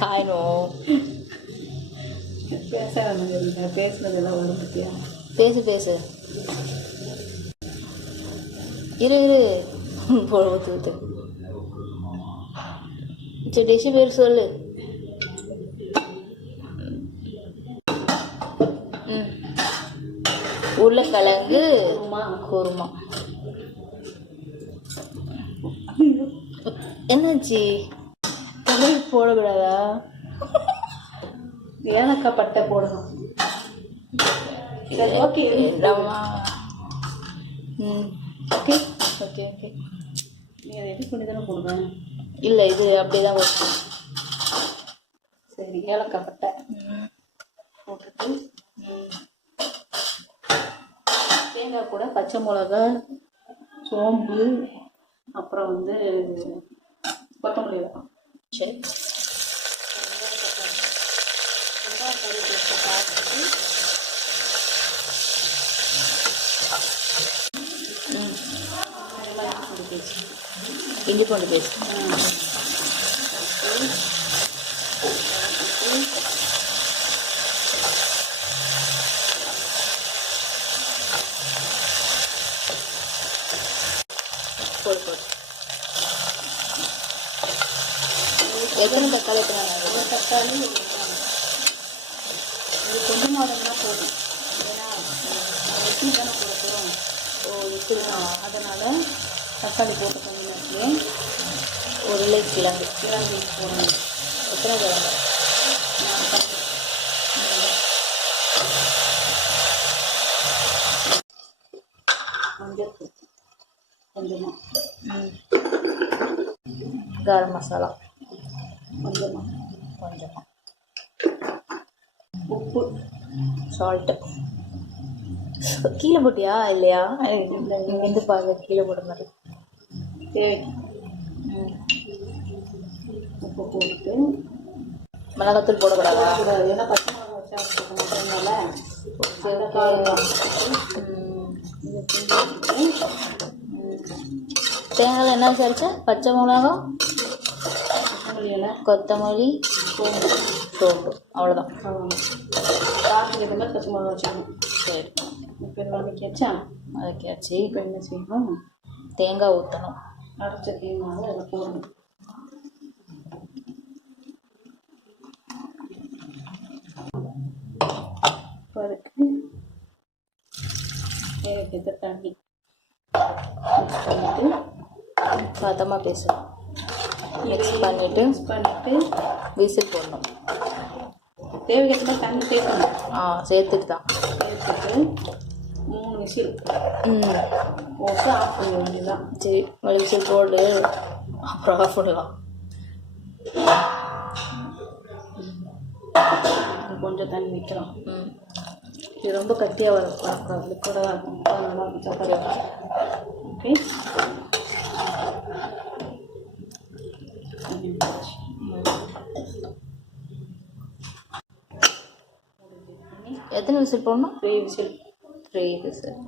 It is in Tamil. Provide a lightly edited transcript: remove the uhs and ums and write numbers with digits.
காயணும். பேசுனதெல்லாம் வரும் பத்தியா? பேசு இரு போட ஊற்று சரி டிஷ்ஷு பேர் சொல்லு. உருளைக்கிழங்கு குருமா. என்னாச்சு? தமிழ் போடக்கூடாதா? ஏலக்காய் பட்டை போடணும். Okay okay okay okay okay. நீ அதை எடிட் பண்ணி தானே போடுவேன்? இல்லை இது அப்படியே தான் வரும். சரி ஏலக்காய் பட்டை போட்டுட்டு தேங்காய் கூட பச்சை மிளகா, சோம்பு, அப்புறம் கொத்தமல்லி தான். சரி இஞ்சி பூண்டு பேஸ்ட் போடு. எத்தனை தக்காளி ஒரு தக்காளி கொஞ்சமாக இருந்தால் போதும். ஏன்னா இட்லி தானே போட போகிறோம். இப்படி அதனால் தக்காளி போட்டு கொஞ்சம் உருளைக்கிழங்கு போடணும். எத்தனை கிழங்கு? மஞ்சள் கொஞ்சமாக, கரம் மசாலா கொஞ்சமாக, உப்பு, சால்ட்டு. கீழே போட்டியா இல்லையா? இங்கேருந்து பார்க்க கீழே போட மாதிரி. தேவைக்கு உப்பு போட்டு மிளகாத்தூள் போடக்கூடாதா? ஏன்னா பச்சை மிளகா வச்சா போட்டனால தேங்காயில் என்ன விசாரிச்சா? பச்சை மிளகா, கொத்தமல்லி, சோம்பு, அவ்வளோதான். காரத்துக்கு ஏற்ற மாதிரி பச்சை மிளகா வச்சுக்கணும். சரி இப்போ இது வதக்கியாச்சா? வதக்கியாச்சு. இப்போ என்ன செய்யணும்? தேங்காய் ஊற்றணும். அரைச்ச தேங்காவை அதில் போடணும். இப்போ அதுக்கு தேவைக்கேற்ற தண்ணி மிக்ஸ் பண்ணிவிட்டு சத்தமாக பேசணும். மிக்ஸ் பண்ணிவிட்டு விசில் போடணும். தேவைக்கேற்ற தண்ணி சேர்க்கணும். சேர்த்துட்டு தான். சேர்த்துட்டு 3 விசில் போட்டு ஆஃப் பண்ண வேண்டியதுதான். சரி ஒரு விசில் போடு, அப்புறம் ஆஃப் பண்ணலாம். கொஞ்சம் தண்ணி வைக்கலாம். இது ரொம்ப கட்டியாக வரும், லிக்விடாக தான் இருக்கும். நல்லா இருக்கும் சப்பாத்தி. ஓகே எத்தனை விசில் போடணும்? 3 விசில். 3 விசில்.